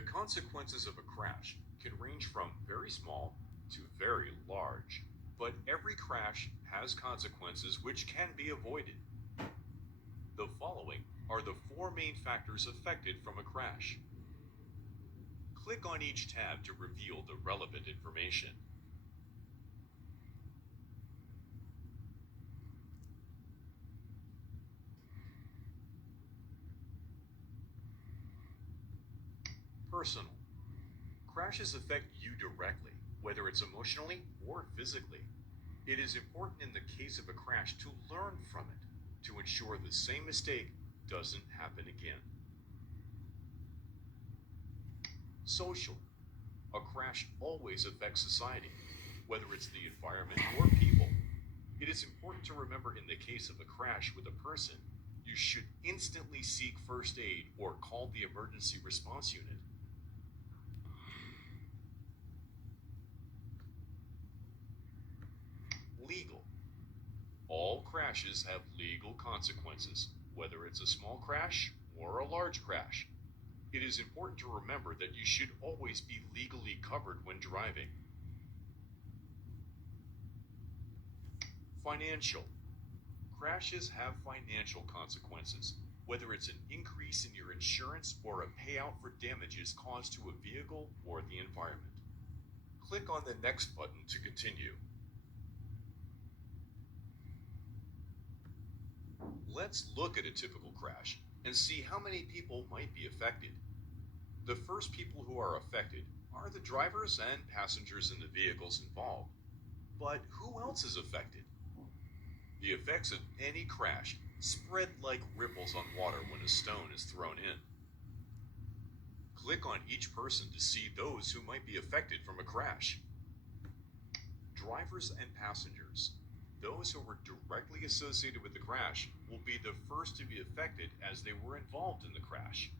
The consequences of a crash can range from very small to very large, but every crash has consequences which can be avoided. The following are the four main factors affected from a crash. Click on each tab to reveal the relevant information. Personal. Crashes affect you directly, whether it's emotionally or physically. It is important in the case of a crash to learn from it, to ensure the same mistake doesn't happen again. Social. A crash always affects society, whether it's the environment or people. It is important to remember in the case of a crash with a person, you should instantly seek first aid or call the emergency response unit. Legal. All crashes have legal consequences, whether it's a small crash or a large crash. It is important to remember that you should always be legally covered when driving. Financial. Crashes have financial consequences, whether it's an increase in your insurance or a payout for damages caused to a vehicle or the environment. Click on the next button to continue. Let's look at a typical crash and see how many people might be affected. The first people who are affected are the drivers and passengers in the vehicles involved. But who else is affected? The effects of any crash spread like ripples on water when a stone is thrown in. Click on each person to see those who might be affected from a crash. Drivers and passengers. Those who were directly associated with the crash will be the first to be affected as they were involved in the crash.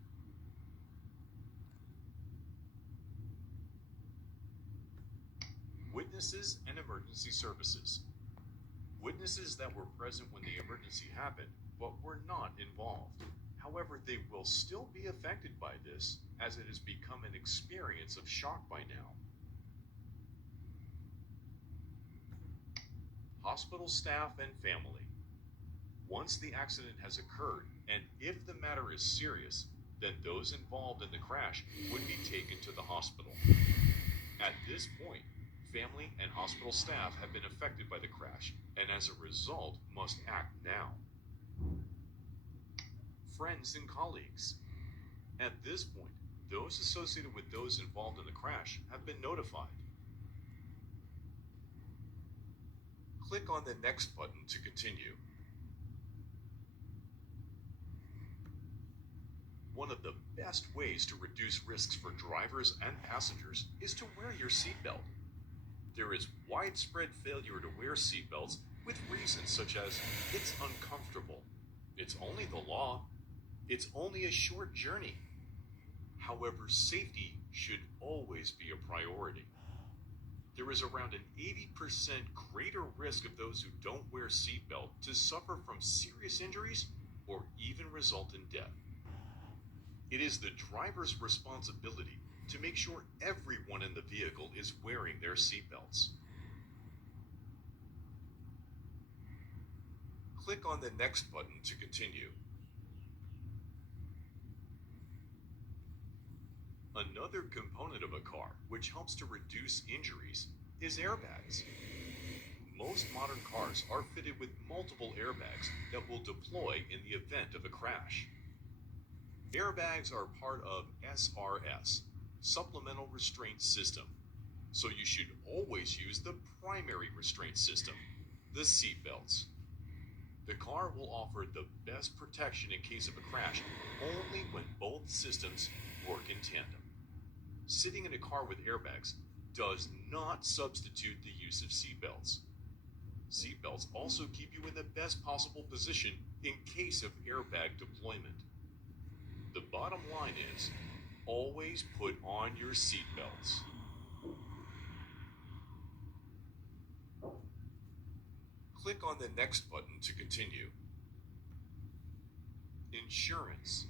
Witnesses and emergency services. Witnesses that were present when the emergency happened but were not involved. However, they will still be affected by this as it has become an experience of shock by now. Hospital staff and family. Once the accident has occurred, and if the matter is serious, then those involved in the crash would be taken to the hospital. At this point, family and hospital staff have been affected by the crash, and as a result, must act now. Friends and colleagues. At this point, those associated with those involved in the crash have been notified. Click on the next button to continue. One of the best ways to reduce risks for drivers and passengers is to wear your seatbelt. There is widespread failure to wear seatbelts with reasons such as it's uncomfortable, it's only the law, it's only a short journey. However, safety should always be a priority. There is around an 80% greater risk of those who don't wear seatbelt to suffer from serious injuries or even result in death. It is the driver's responsibility to make sure everyone in the vehicle is wearing their seatbelts. Click on the next button to continue. Another component of a car which helps to reduce injuries is airbags. Most modern cars are fitted with multiple airbags that will deploy in the event of a crash. Airbags are part of SRS, Supplemental Restraint System, so you should always use the primary restraint system, the seatbelts. The car will offer the best protection in case of a crash only when both systems work in tandem. Sitting in a car with airbags does not substitute the use of seatbelts. Seatbelts also keep you in the best possible position in case of airbag deployment. The bottom line is, always put on your seatbelts. Click on the next button to continue. Insurance.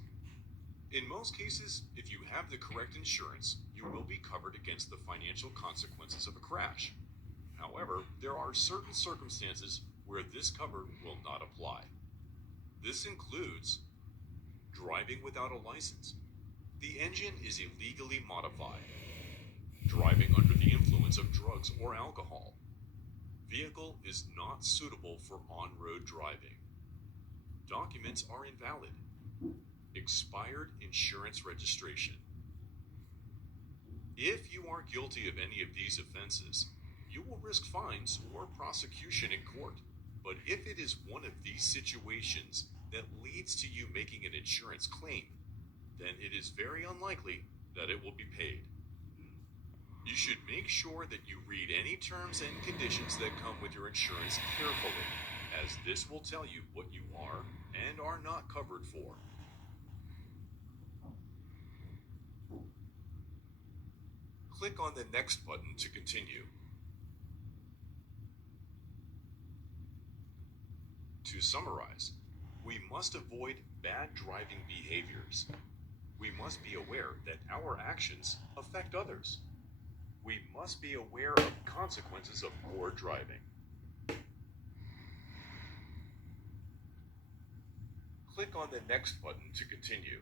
In most cases, if you have the correct insurance, you will be covered against the financial consequences of a crash. However, there are certain circumstances where this cover will not apply. This includes driving without a license. The engine is illegally modified. Driving under the influence of drugs or alcohol. Vehicle is not suitable for on-road driving. Documents are invalid. Expired insurance registration. If you are guilty of any of these offenses, you will risk fines or prosecution in court. But if it is one of these situations that leads to you making an insurance claim, then it is very unlikely that it will be paid. You should make sure that you read any terms and conditions that come with your insurance carefully, as this will tell you what you are and are not covered for. Click on the Next button to continue. To summarize, we must avoid bad driving behaviors. We must be aware that our actions affect others. We must be aware of consequences of poor driving. Click on the Next button to continue.